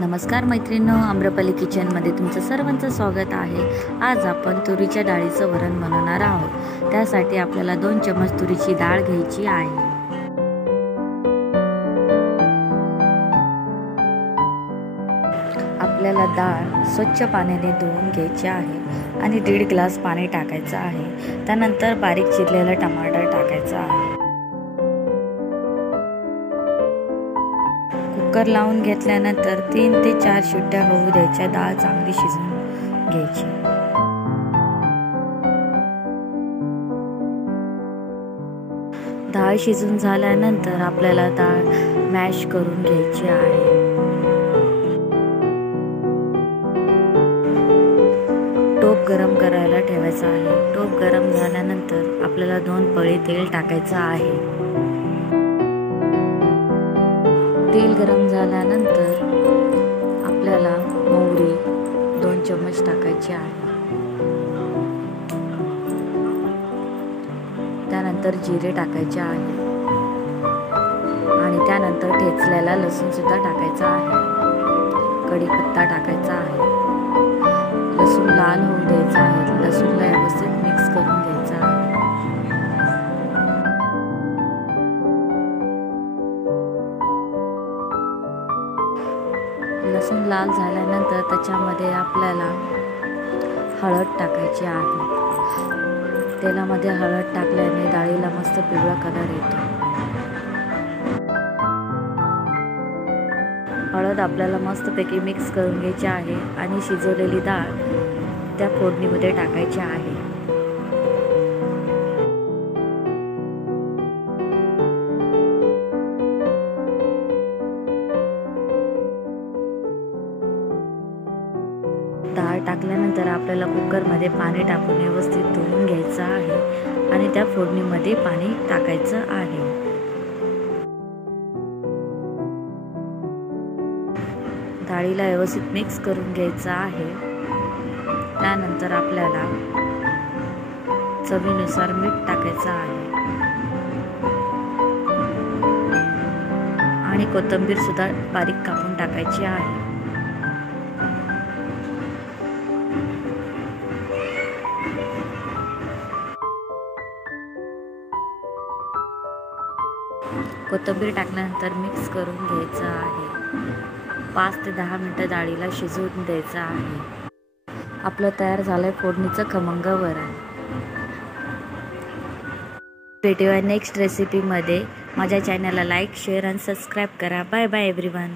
नमस्कार मैत्रिणींनो, आम्रपाली किचनमध्ये तुमचं सर्वांचं स्वागत आहे। आज आपण तुरीच्या डाळीचं वरण बनवणार आहोत। त्यासाठी आपल्याला 2 चमच तुरीची डाळ घ्यायची आहे। आपल्याला डाळ स्वच्छ पाण्याने धुवून घ्यायची आहे आणि 1.5 ग्लास पाणी टाकायचं आहे। त्यानंतर बारीक चिरलेला टमाटर टाकायचा आहे। कुकर लावून घेतल्यानंतर 3 ते 4 शिट्ट्या होऊ द्यायच्या। डाळ चांगली शिजवून घ्यायची। डाळ शिजून झाल्यानंतर आपल्याला डाळ मॅश करून घ्यायची आहे। टोप गरम करायला ठेवायचा आहे। टोप गरम झाल्यानंतर आपल्याला 2 पळी तेल टाकायचं आहे। तेल गरम झाल्यानंतर आपल्याला मोहरी 2 चमच टाकायची आहे। त्यानंतर जिरे टाकायचे आहे आणि त्यानंतर ठेचलेला लसूण सुद्धा टाकायचा आहे। कढीपत्ता टाकायचा आहे। लसूण लाल होऊ द्यायचा आहे। लसूणला व्यवस्थित मिक्स करून घ्यायचा आहे। लसूण लाल झाल्यानंतर त्याच्यामध्ये आपल्याला हळद टाकायची आहे। तेलामध्ये हळद टाकल्याने डाळीला मस्त पिवळा कलर येतो। हळद आपल्याला मस्तपैकी मिक्स करून घ्यायची आहे आणि शिजवलेली डाळ त्या फोडणीमध्ये टाकायची आहे। डाळ टाकल्यानंतर आपल्याला कुकरमध्ये पाणी टाकून व्यवस्थित धुवून घ्यायचं आहे आणि त्या फोडणीमध्ये पाणी टाकायचं आहे। डाळीला व्यवस्थित मिक्स करून घ्यायचं आहे। त्यानंतर आपल्याला चवीनुसार मीठ टाकायचं आहे आणि कोथिंबीर सुद्धा बारीक कापून टाकायची आहे। कोथिंबीर टाकल्यानंतर मिक्स करून घ्यायचं आहे। 5 ते 10 मिनिटं डाळीला शिजवून द्यायचं आहे। आपलं तयार झालंय फोडणीचं खमंग वरण। भेटूया नेक्स्ट रेसिपीमध्ये। माझ्या चॅनलला लाईक, शेअर आणि सबस्क्राईब करा। Bye bye everyone.